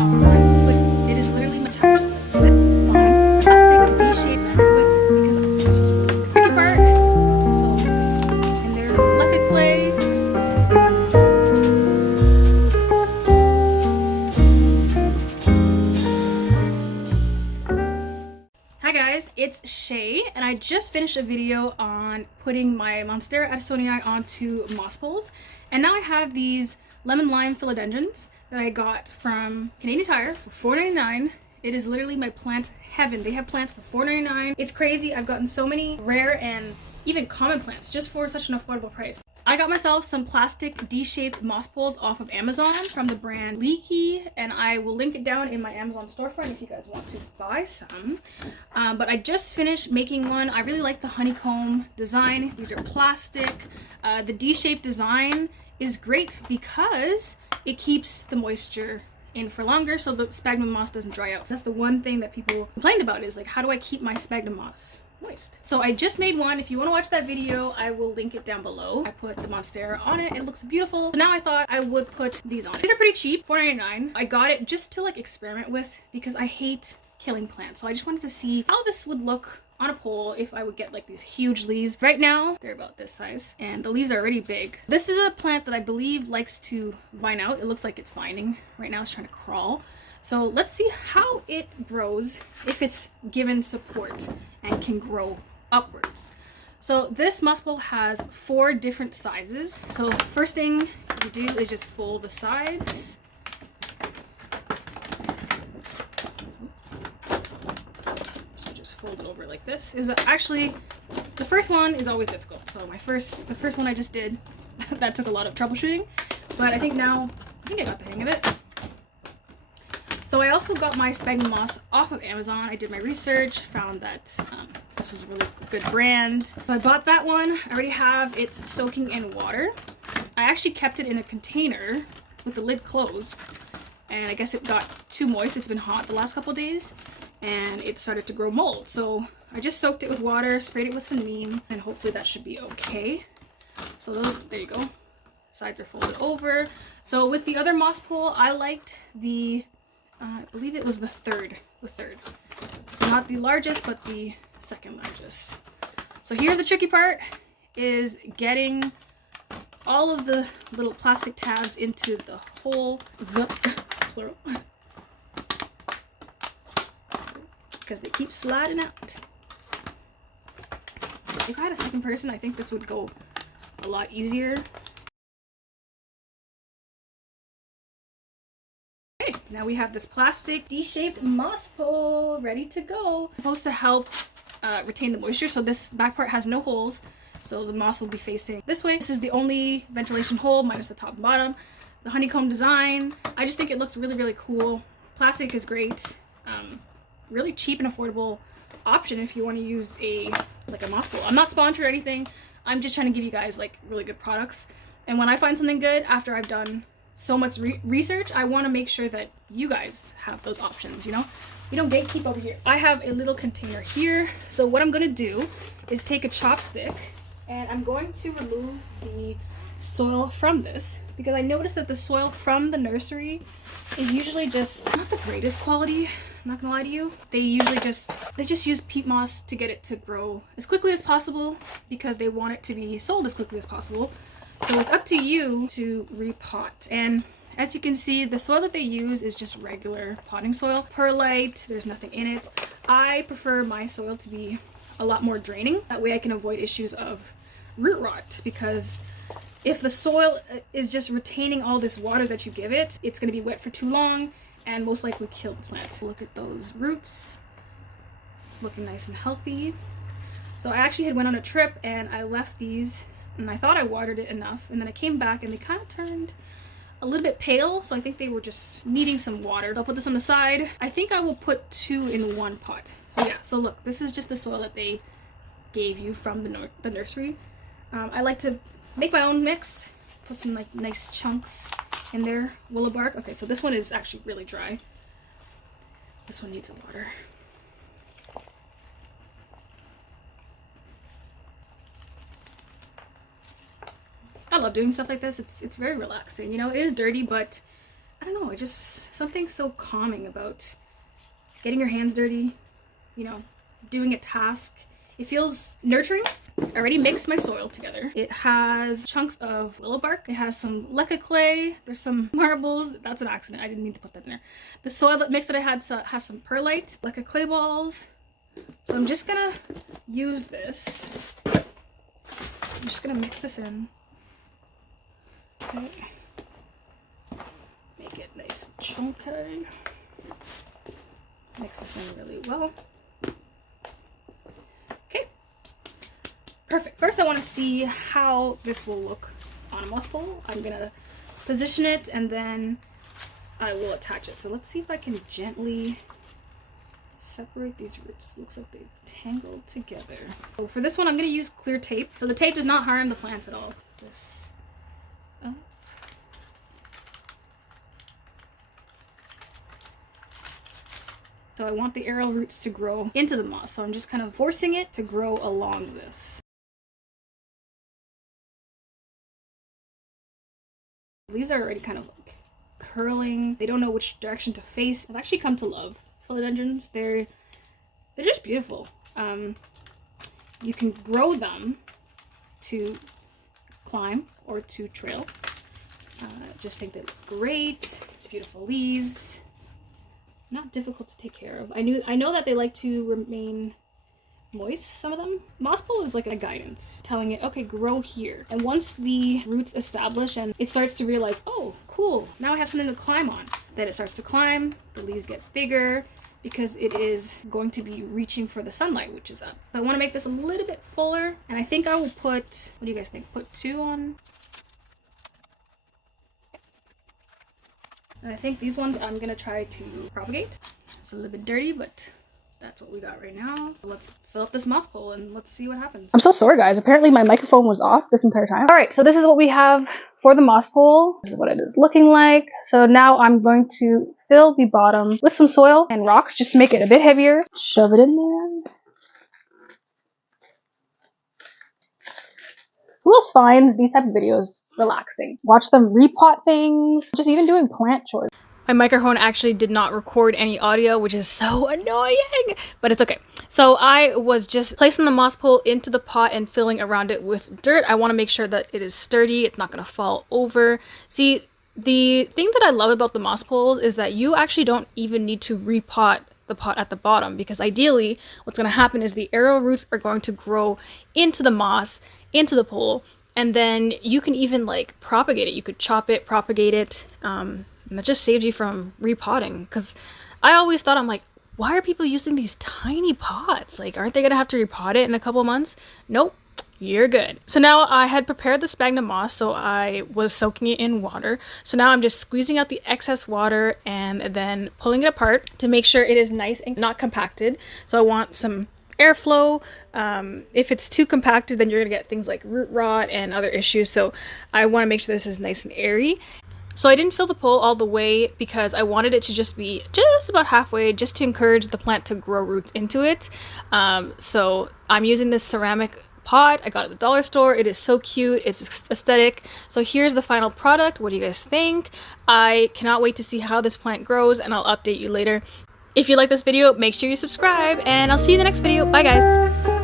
on, but it is literally metallic with plastic D-shaped with, because this is really the tricky part. So it's in there like a clay. Hi guys, it's Shay, and I just finished a video on putting my Monstera Addisonii onto moss poles, and now I have these lemon lime philodendrons that I got from Canadian Tire for $4.99. It is literally my plant heaven. They have plants for $4.99. It's crazy. I've gotten so many rare and even common plants just for such an affordable price. I got myself some plastic D-shaped moss poles off of Amazon from the brand Leaky, and I will link it down in my Amazon storefront if you guys want to buy some. But I just finished making one. I really like the honeycomb design. These are plastic. The D-shaped design is great because it keeps the moisture in for longer so the sphagnum moss doesn't dry out. That's the one thing that people complained about, is like, how do I keep my sphagnum moss moist? So I just made one. If you want to watch that video, I will link it down below. I put the Monstera on it. It looks beautiful. So now I thought I would put these on. These are pretty cheap, $4.99. I got it just to like experiment with because I hate killing plants. So I just wanted to see how this would look on a pole if I would get like these huge leaves. Right now they're about this size and the leaves are already big. This is a plant that I believe likes to vine out. It looks like it's vining. Right now it's trying to crawl. So let's see how it grows if it's given support and can grow upwards. So this moss pole has 4 different sizes. So first thing you do is just fold the sides. So just fold it over like this. It was actually, the first one is always difficult. So the first one I just did, that took a lot of troubleshooting, but I think I got the hang of it. So I also got my sphagnum moss off of Amazon. I did my research, found that this was a really good brand. So I bought that one. I already have it soaking in water. I actually kept it in a container with the lid closed, and I guess it got too moist. It's been hot the last couple days, and it started to grow mold. So I just soaked it with water, sprayed it with some neem, and hopefully that should be okay. So there you go. Sides are folded over. So with the other moss pole, I liked the I believe it was the third. So not the largest, but the second largest. So here's the tricky part, is getting all of the little plastic tabs into the hole, plural, because they keep sliding out. If I had a second person, I think this would go a lot easier. Now we have this plastic D-shaped moss pole ready to go. It's supposed to help retain the moisture. So this back part has no holes, so the moss will be facing this way. This is the only ventilation hole minus the top and bottom. The honeycomb design, I just think it looks really, really cool. Plastic is great. Really cheap and affordable option if you want to use a moss pole. I'm not sponsored or anything. I'm just trying to give you guys like really good products. And when I find something good after I've done so much research, I want to make sure that you guys have those options, you know? You don't gatekeep over here. I have a little container here. So what I'm going to do is take a chopstick and I'm going to remove the soil from this, because I noticed that the soil from the nursery is usually just not the greatest quality. I'm not gonna lie to you. They just use peat moss to get it to grow as quickly as possible because they want it to be sold as quickly as possible. So it's up to you to repot. And as you can see, the soil that they use is just regular potting soil. Perlite, there's nothing in it. I prefer my soil to be a lot more draining. That way I can avoid issues of root rot, because if the soil is just retaining all this water that you give it, it's going to be wet for too long and most likely kill the plant. Look at those roots. It's looking nice and healthy. So I actually had went on a trip and I left these, and I thought I watered it enough, and then I came back and they kind of turned a little bit pale, so I think they were just needing some water. So I'll put this on the side. I think I will put 2 in 1 pot. So yeah, so look, this is just the soil that they gave you from the nursery. I like to make my own mix, put some like nice chunks in there. Willow bark. Okay, so this one is actually really dry. This one needs water. I love doing stuff like this. It's very relaxing. You know, it is dirty, but I don't know, just something so calming about getting your hands dirty, you know, doing a task. It feels nurturing. I already mixed my soil together. It has chunks of willow bark. It has some leca clay. There's some marbles. That's an accident. I didn't mean to put that in there. The soil mix that I had has some perlite, leca clay balls. So I'm just gonna use this. I'm just gonna mix this in. Okay. Make it nice and chunky. Mix this in really well. Okay. Perfect. First I want to see how this will look on a moss pole. I'm gonna position it and then I will attach it. So let's see if I can gently separate these roots. Looks like they've tangled together. So for this one I'm going to use clear tape. So the tape does not harm the plants at all. This up. So I want the arrow roots to grow into the moss. So I'm just kind of forcing it to grow along this. These are already kind of like curling. They don't know which direction to face. I've actually come to love philodendrons. They're just beautiful. You can grow them to climb or to trail. Just think they look great. Beautiful leaves. Not difficult to take care of. I know that they like to remain moist, some of them. Moss pole is like a guidance telling it, okay, grow here. And once the roots establish and it starts to realize, oh, cool, now I have something to climb on. Then it starts to climb, the leaves get bigger because it is going to be reaching for the sunlight, which is up. So I want to make this a little bit fuller, and I think I will put, what do you guys think? Put 2 on. And I think these ones I'm gonna try to propagate. It's a little bit dirty, but that's what we got right now. Let's fill up this moss pole and let's see what happens. I'm so sorry, guys. Apparently my microphone was off this entire time. All right, so this is what we have for the moss pole. This is what it is looking like. So now I'm going to fill the bottom with some soil and rocks just to make it a bit heavier. Shove it in there. Who else finds these type of videos relaxing? Watch them repot things, just even doing plant chores. My microphone actually did not record any audio, which is so annoying, but it's okay. So I was just placing the moss pole into the pot and filling around it with dirt. I want to make sure that it is sturdy, it's not going to fall over. See, the thing that I love about the moss poles is that you actually don't even need to repot the pot at the bottom, because ideally what's going to happen is the arrow roots are going to grow into the moss, into the pole, and then you can even like propagate it. You could chop it, propagate it, and that just saves you from repotting. Because I always thought, I'm like, why are people using these tiny pots? Like, aren't they gonna have to repot it in a couple months? Nope, you're good. So now I had prepared the sphagnum moss, so I was soaking it in water. So now I'm just squeezing out the excess water and then pulling it apart to make sure it is nice and not compacted. So I want some airflow. If it's too compacted, then you're gonna get things like root rot and other issues. So I want to make sure this is nice and airy. So I didn't fill the pole all the way because I wanted it to just be just about halfway, just to encourage the plant to grow roots into it. So I'm using this ceramic pot. I got it at the dollar store. It is so cute. It's aesthetic. So here's the final product. What do you guys think? I cannot wait to see how this plant grows, and I'll update you later. If you like this video, make sure you subscribe, and I'll see you in the next video. Bye, guys.